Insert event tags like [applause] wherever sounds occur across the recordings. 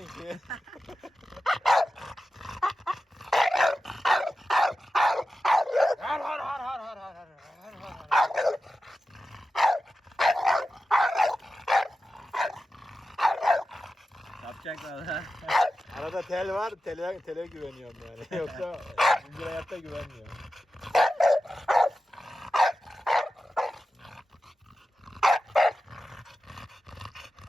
yapsın ki? Yapacaklar ha. Arada tel var, tele, tele güveniyorum yani. [laughs] Yoksa zincir hayatta güvenmiyorum.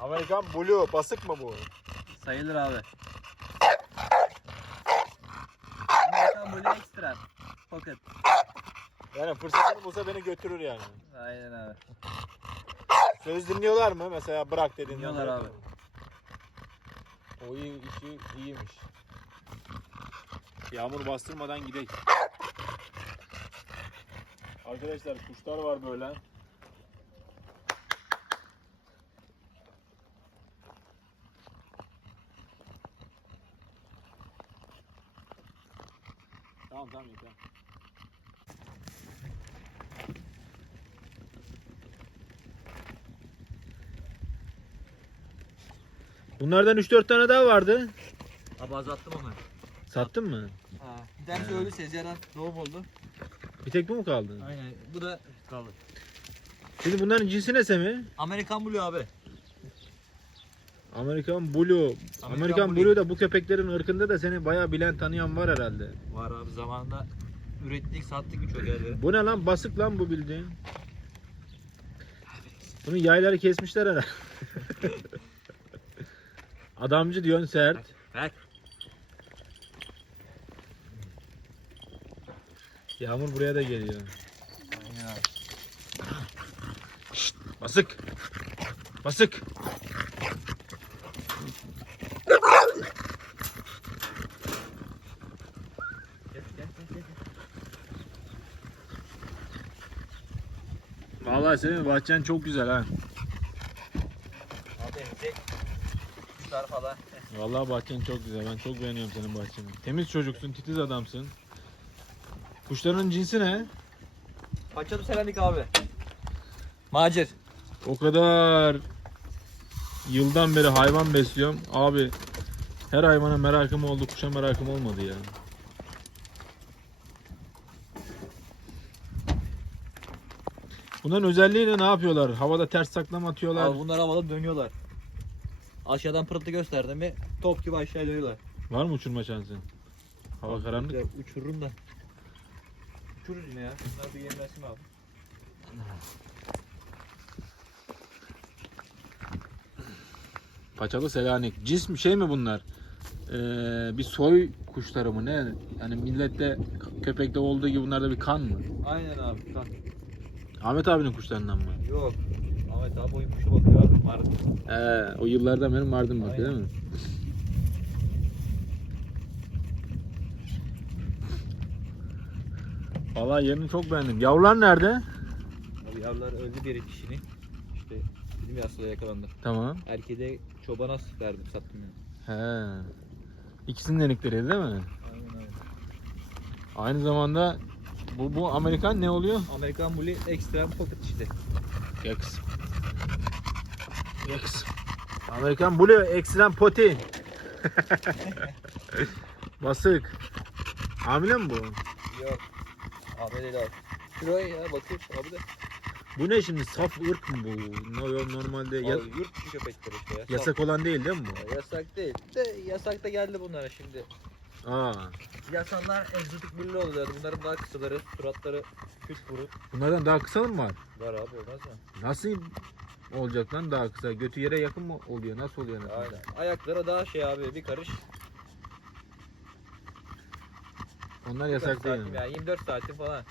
Amerikan Blue basık mı bu? Sayılır abi. Amerikan böyle ekstra. Pocket. Yani fırsatını bulsa beni götürür yani. Aynen abi. Söz dinliyorlar mı? Mesela bırak dediğinde. Dinliyorlar abi. O iyi, işi iyiymiş. Yağmur bastırmadan gidelim. Arkadaşlar kuşlar var böyle. Tamam tamam yeter. Bunlardan 3-4 tane daha vardı. Abi azalttım onu. Sattın mı? Ha. Bir tanesi öldü Sezer'den doğum oldu. Bir tek bu mu kaldı? Aynen. Bu da kaldı. Şimdi bunların cinsi ne Semi? Amerikan Blue abi. Amerikan Blue. Amerikan, Blue. Blue da bu köpeklerin ırkında da seni bayağı bilen tanıyan var herhalde. Var abi zamanında ürettik sattık birçok yerlere. Bu ne lan? Basık lan bu bildiğin. Bunun yayları kesmişler herhalde. [laughs] Adamcı diyorsun sert. Bak. Yağmur buraya da geliyor. Abi. Basık. Basık. Vallahi senin bahçen çok güzel ha. Abi falan. Vallahi bahçen çok güzel. Ben çok beğeniyorum senin bahçeni. Temiz çocuksun, titiz adamsın. Kuşların cinsi ne? Paçalı Selanik abi. Macir. O kadar yıldan beri hayvan besliyorum. Abi her hayvana merakım oldu, kuşa merakım olmadı ya. Bunların özelliği ne? Ne yapıyorlar? Havada ters saklama atıyorlar. Abi bunlar havada dönüyorlar. Aşağıdan pırıltı gösterdim mi top gibi aşağı dönüyorlar. Var mı uçurma şansın? Hava karanlık. Ya uçururum da. Uçururuz yine ya. Bunlar bir yemlesin abi. Paçalı Selanik. Cins mi şey mi bunlar? Ee, bir soy kuşları mı ne? Yani millette köpekte olduğu gibi bunlarda bir kan mı? Aynen abi. Kan. Ahmet abinin kuşlarından mı? Yok. Ahmet abi oyun kuşu bakıyor abi. Mardin. Ee, o yıllardan beri Mardin bakıyor Aynen. değil mi? Vallahi yerini çok beğendim. Yavrular nerede? Abi yavrular öldü bir kişinin. İşte bizim yaslığa yakalandı. Tamam. Erkeğe de çobana verdim sattım yani. He. İkisinin denikleri değil mi? Aynen öyle. Aynı zamanda bu, bu Amerikan ne oluyor? Amerikan Bully Extreme Pocket işte. Gel kızım. Amerikan Blue Extreme Poti. [laughs] Basık. Hamile mi bu? Yok. Abi değil abi. Şuraya ya bakıyor abi de. Bu ne şimdi? Saf ırk mı bu? No- Normalde ya- Abi yurt dışı köpekleri işte ya. yasak olan değil değil mi bu? Ya, Yasak değil. De yasak da geldi bunlara şimdi. Aa. Yasanlar egzotik bully oluyorlar. Bunların daha kısaları, suratları küt burun. Bunlardan daha kısa mı var? Var abi olmaz mı? Nasıl olacak lan daha kısa? Götü yere yakın mı oluyor? Nasıl oluyor? nasıl? Aynen. Ayakları daha şey abi bir karış. Onlar yasak değil. mi? Yani 24 saatim falan.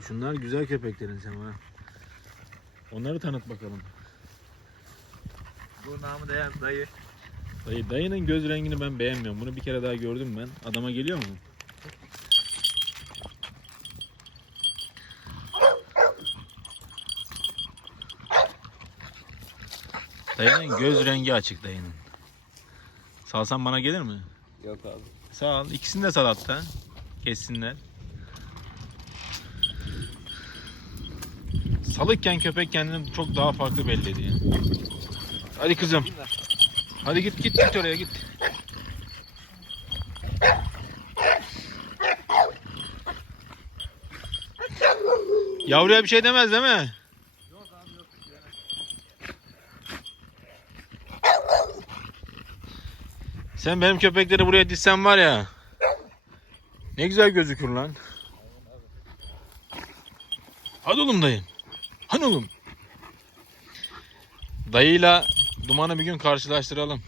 Şunlar güzel köpeklerin sen ha. Onları tanıt bakalım. Bu namı değer dayı. Dayı, dayının göz rengini ben beğenmiyorum. Bunu bir kere daha gördüm ben. Adama geliyor mu? Dayının göz rengi açık dayının. Salsan bana gelir mi? Yok abi. Sağ ol. İkisini de sal hatta. Kessinler. Salıkken köpek kendini çok daha farklı belli ediyor. Hadi kızım. Hadi git git git oraya git. Yavruya bir şey demez değil mi? Sen benim köpekleri buraya dizsen var ya. Ne güzel gözükür lan. Hadi oğlum dayım. Hadi oğlum. Dayıyla dumanı bir gün karşılaştıralım.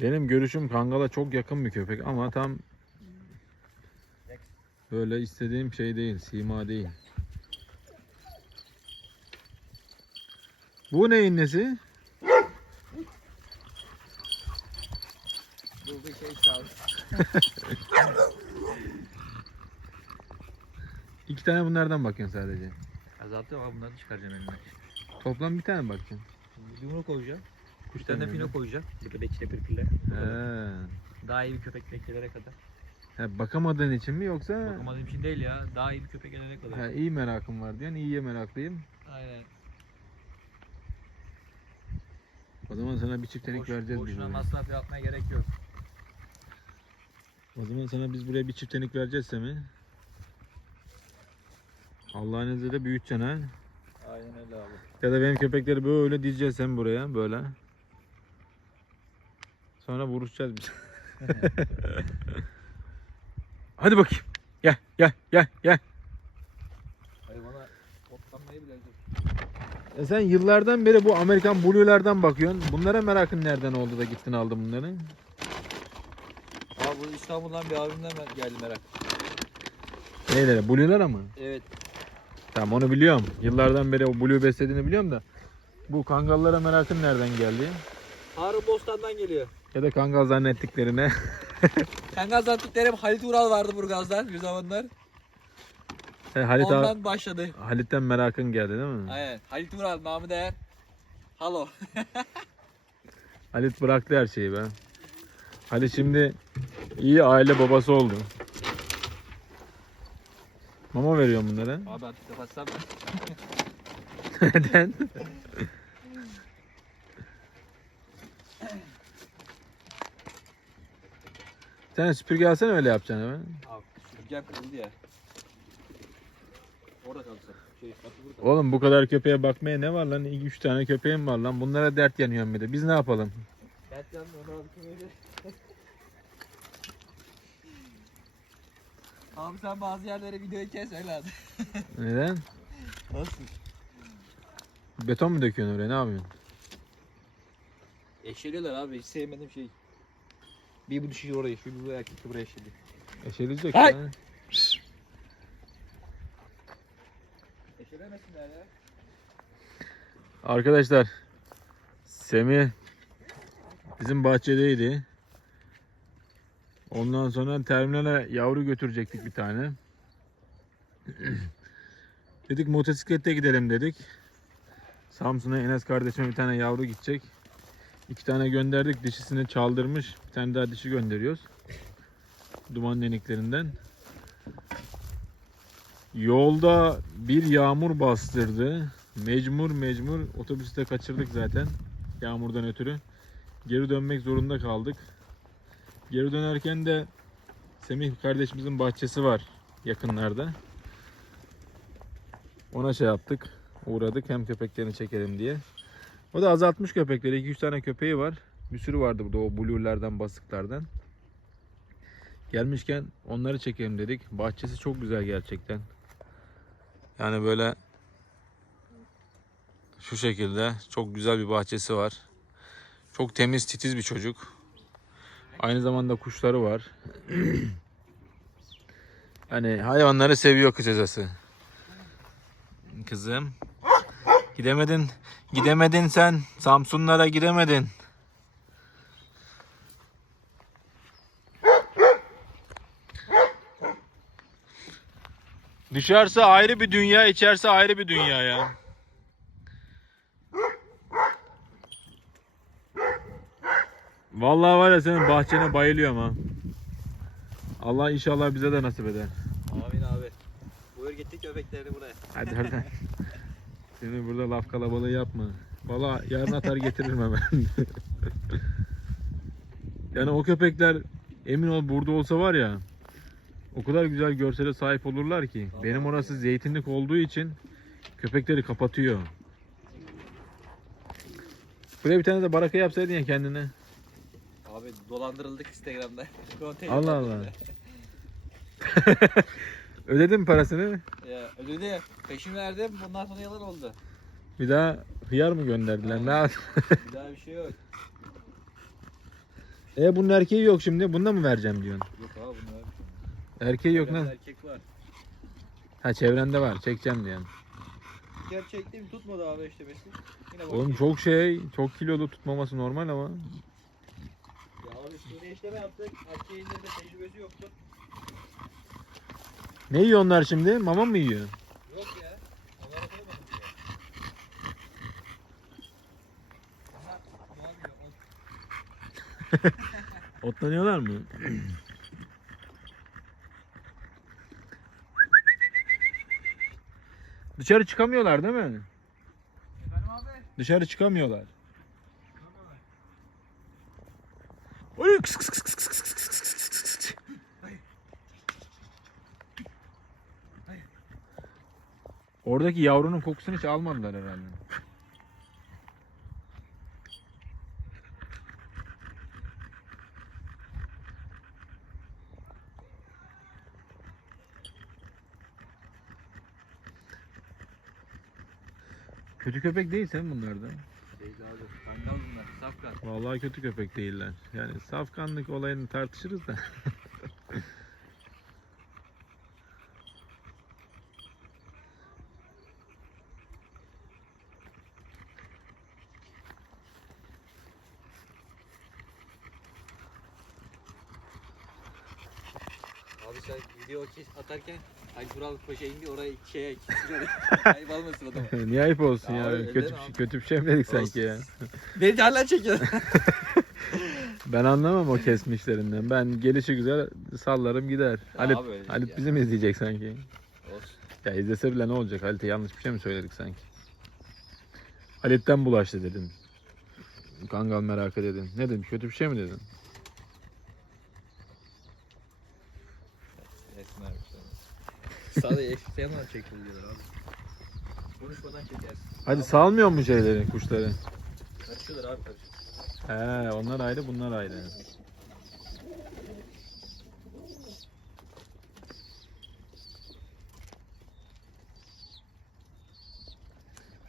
Benim görüşüm Kangal'a çok yakın bir köpek ama tam böyle istediğim şey değil, sima değil. Bu neyin nesi? Bu bir şey abi. [laughs] İki tane bunlardan bakıyorsun sadece. Azalttım ama bundan çıkaracağım elime. Toplam bir tane bakacaksın. Yumruk koyacağım. Kuş tane de fino koyacağım. Pille. He. Daha iyi bir köpek bekleyene kadar. Ha, bakamadığın için mi yoksa Bakamadığım için değil ya. Daha iyi bir köpek gelene kadar. ha, iyi merakım var diyorsun, iyiye meraklıyım. Aynen. O zaman sana bir çift tenik Boş, vereceğiz biz boşuna buraya. masraf yapmaya gerek yok. O zaman sana biz buraya bir çift tenik vereceğiz mi? Allah'ın izniyle de büyüteceksin ha. Aynen öyle abi. Ya da benim köpekleri böyle dizeceğiz sen buraya böyle. Sonra vuruşacağız biz. [laughs] Hadi bakayım. Gel gel gel gel. Hayvana otlanmayı bilecek. E sen yıllardan beri bu Amerikan Blue'lerden bakıyorsun. Bunlara merakın nereden oldu da gittin aldın bunları? Abi bu İstanbul'dan bir abimden geldi merak. Neylere? Blue'lara mı? Evet. Tamam onu biliyorum. Yıllardan beri o Blue beslediğini biliyorum da. Bu kangallara merakın nereden geldi? Harun Bostan'dan geliyor. Ya da kangal zannettiklerine. [laughs] Kangal zannettiklerim Halit Ural vardı Burgaz'dan bir zamanlar. Sen Halit abi- Ondan başladı. Halit'ten merakın geldi değil mi? Aynen. Halit Ural namı değer. Halo. [laughs] Halit bıraktı her şeyi be. Halit şimdi iyi aile babası oldu. Mama veriyorum bunlara. Abi artık kapatsam mı? [laughs] Neden? Sen süpürge alsana öyle yapacaksın hemen. Abi süpürgem kırıldı ya. Orada kalsın. Şey. Oğlum bu kadar köpeğe bakmaya ne var lan? 3 tane köpeğim var lan. Bunlara dert yanıyor bir de. Biz ne yapalım? Dert yandı onu öyle? Abi sen bazı yerlere videoyu kes öyle hadi. [laughs] Neden? Nasıl? Beton mu döküyorsun oraya? Ne yapıyorsun? Eşeliyorlar abi hiç sevmediğim şey. Bir bu düşüyor oraya, şu bu erkek buraya eşeli. Eşeleyecek Hay! ya. Eşelemesinler ya. Arkadaşlar Semih bizim bahçedeydi. Ondan sonra terminale yavru götürecektik bir tane. [clears throat] dedik motosiklette gidelim dedik. Samsun'a Enes kardeşime bir tane yavru gidecek. İki tane gönderdik. Dişisini çaldırmış. Bir tane daha dişi gönderiyoruz. Duman deniklerinden. Yolda bir yağmur bastırdı. Mecbur mecbur otobüste kaçırdık zaten. Yağmurdan ötürü. Geri dönmek zorunda kaldık. Geri dönerken de Semih kardeşimizin bahçesi var yakınlarda. Ona şey yaptık. Uğradık hem köpeklerini çekelim diye. O da azaltmış köpekleri. 2-3 tane köpeği var. Bir sürü vardı burada o blue'lerden, basıklardan. Gelmişken onları çekelim dedik. Bahçesi çok güzel gerçekten. Yani böyle şu şekilde çok güzel bir bahçesi var. Çok temiz, titiz bir çocuk. Aynı zamanda kuşları var. [clears throat] hani hayvanları seviyor kısacası. Kızım. Gidemedin. Gidemedin sen. Samsunlara gidemedin. Düşerse ayrı bir dünya, içerse ayrı bir dünya ya. Vallahi var ya senin bahçene bayılıyorum ha. Allah inşallah bize de nasip eder. Amin abi. Buyur gittik köpekleri buraya. Hadi hadi. [laughs] Seni burada laf kalabalığı yapma. Valla yarın atar getiririm hemen. [laughs] yani o köpekler emin ol burada olsa var ya o kadar güzel görsele sahip olurlar ki. Benim orası zeytinlik olduğu için köpekleri kapatıyor. Buraya bir tane de baraka yapsaydın ya kendine. Abi dolandırıldık Instagram'da. [laughs] Konteyner Allah Allah. [laughs] Ödedin mi parasını? Ya ödedi. Peşin verdim. Bundan sonra yalan oldu. Bir daha hıyar mı gönderdiler? Ne yap- Bir daha bir şey yok. e bunun erkeği yok şimdi. Bunda mı vereceğim diyorsun? Yok abi vermiş. Erkeği yok lan. Erkek var. Ha çevrende var. Çekeceğim diyorsun. Gerçekliğim tutmadı abi işte besin. Yine Oğlum çok şey, çok kilolu tutmaması normal ama. Ya işleme yaptık. Erkeğin de tecrübesi yoktu. Ne yiyor onlar şimdi? Mama mı yiyor? Yok ya. Onlara koymadım. Aha, ne yapıyor? Otlanıyorlar mı? Dışarı çıkamıyorlar değil mi? Efendim abi? Dışarı çıkamıyorlar. Oradaki yavrunun kokusunu hiç almadılar herhalde. Kötü köpek değil sen bunlardan. Şeydi abi. Bunlar. Safkan. Vallahi kötü köpek değiller. Yani safkanlık olayını tartışırız da. [laughs] Abi sen video atarken Ali Tural Paşa indi oraya şeye [laughs] Ayıp almasın adamı. [laughs] Niye ayıp olsun Ya ya? kötü bir, şey, kötü bir şey mi dedik sanki ya? [laughs] Beni hala çekiyor. Ben anlamam o kesmişlerinden. Ben gelişi güzel sallarım gider. Halit, Halit ya. bizi mi izleyecek sanki? Olsun. Ya izlese bile ne olacak? Halit'e yanlış bir şey mi söyledik sanki? Halit'ten bulaştı dedin. Kangal merakı dedin. Ne dedim? Kötü bir şey mi dedin? Esmer bir şey. Sadece ekstrayanlar çekiliyorlar abi. Konuşmadan çekersin. Hadi salmıyor mu şeyleri, kuşları? Karışıyorlar abi karışıyor. He, onlar ayrı, bunlar ayrı.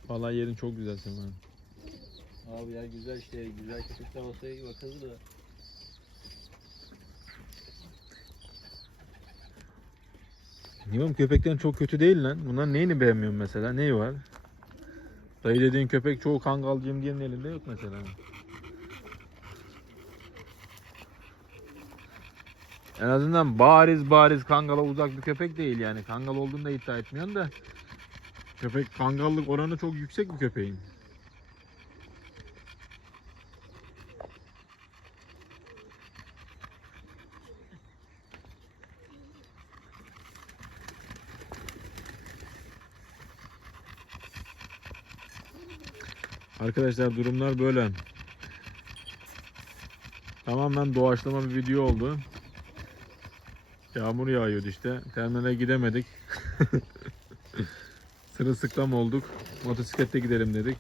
Vallahi yerin çok güzel senin. Abi ya güzel işte güzel köpekler olsa iyi bakarız da. Niye köpeklerin çok kötü değil lan? Bunlar neyini beğenmiyorsun mesela? Neyi var? Dayı dediğin köpek çoğu kangalcıyım diyenin elinde yok mesela. En azından bariz bariz kangala uzak bir köpek değil yani. Kangal olduğunu da iddia etmiyorsun da. Köpek kangallık oranı çok yüksek bir köpeğin. Arkadaşlar durumlar böyle. Tamamen doğaçlama bir video oldu. Yağmur yağıyordu işte. Terminale gidemedik. [laughs] Sırılsıklam olduk. Motosiklette gidelim dedik.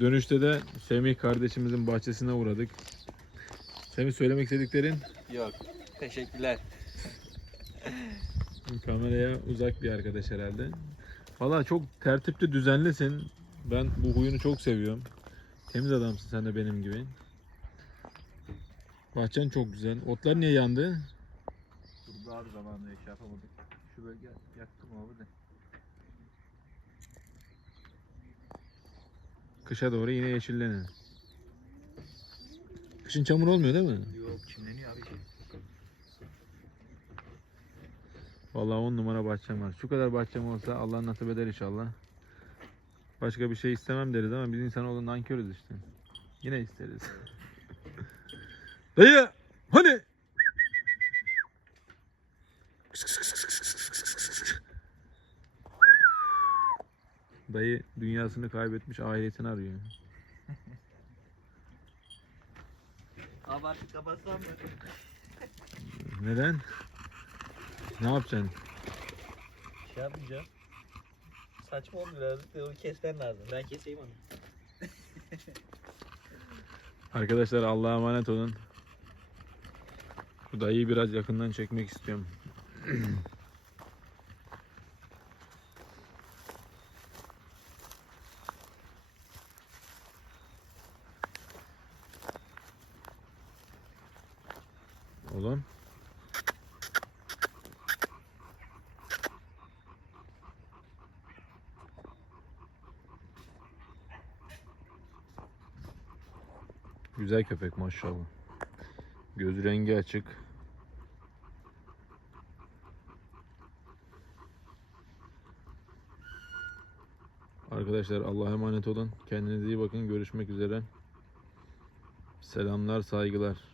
Dönüşte de Semih kardeşimizin bahçesine uğradık. Semih söylemek istediklerin Yok. Teşekkürler. kameraya uzak bir arkadaş herhalde. Valla çok tertipli düzenlisin. Ben bu huyunu çok seviyorum. Temiz adamsın sen de benim gibi. Bahçen çok güzel. Otlar niye yandı? Burada abi zamanında şey yapamadık. Şu bölge yaktım abi de. Kışa doğru yine yeşillenir. Kışın çamur olmuyor değil mi? Yok çimleniyor abi şey. Vallahi on numara bahçem var. Şu kadar bahçem olsa Allah nasip eder inşallah. Başka bir şey istemem deriz ama biz insanoğlu nankörüz işte. Yine isteriz. [laughs] Dayı hani? Dayı dünyasını kaybetmiş ailesini arıyor. Abi artık kapatsam mı? Neden? Ne yapacaksın? Şey yapmayacağım. Saçma oldu birazcık da onu kesmen lazım. Ben keseyim onu. [laughs] Arkadaşlar Allah'a emanet olun. Şu dayıyı biraz yakından çekmek istiyorum. [clears throat] Oğlum. Güzel köpek maşallah. Göz rengi açık. Arkadaşlar Allah'a emanet olun. Kendinize iyi bakın. Görüşmek üzere. Selamlar, saygılar.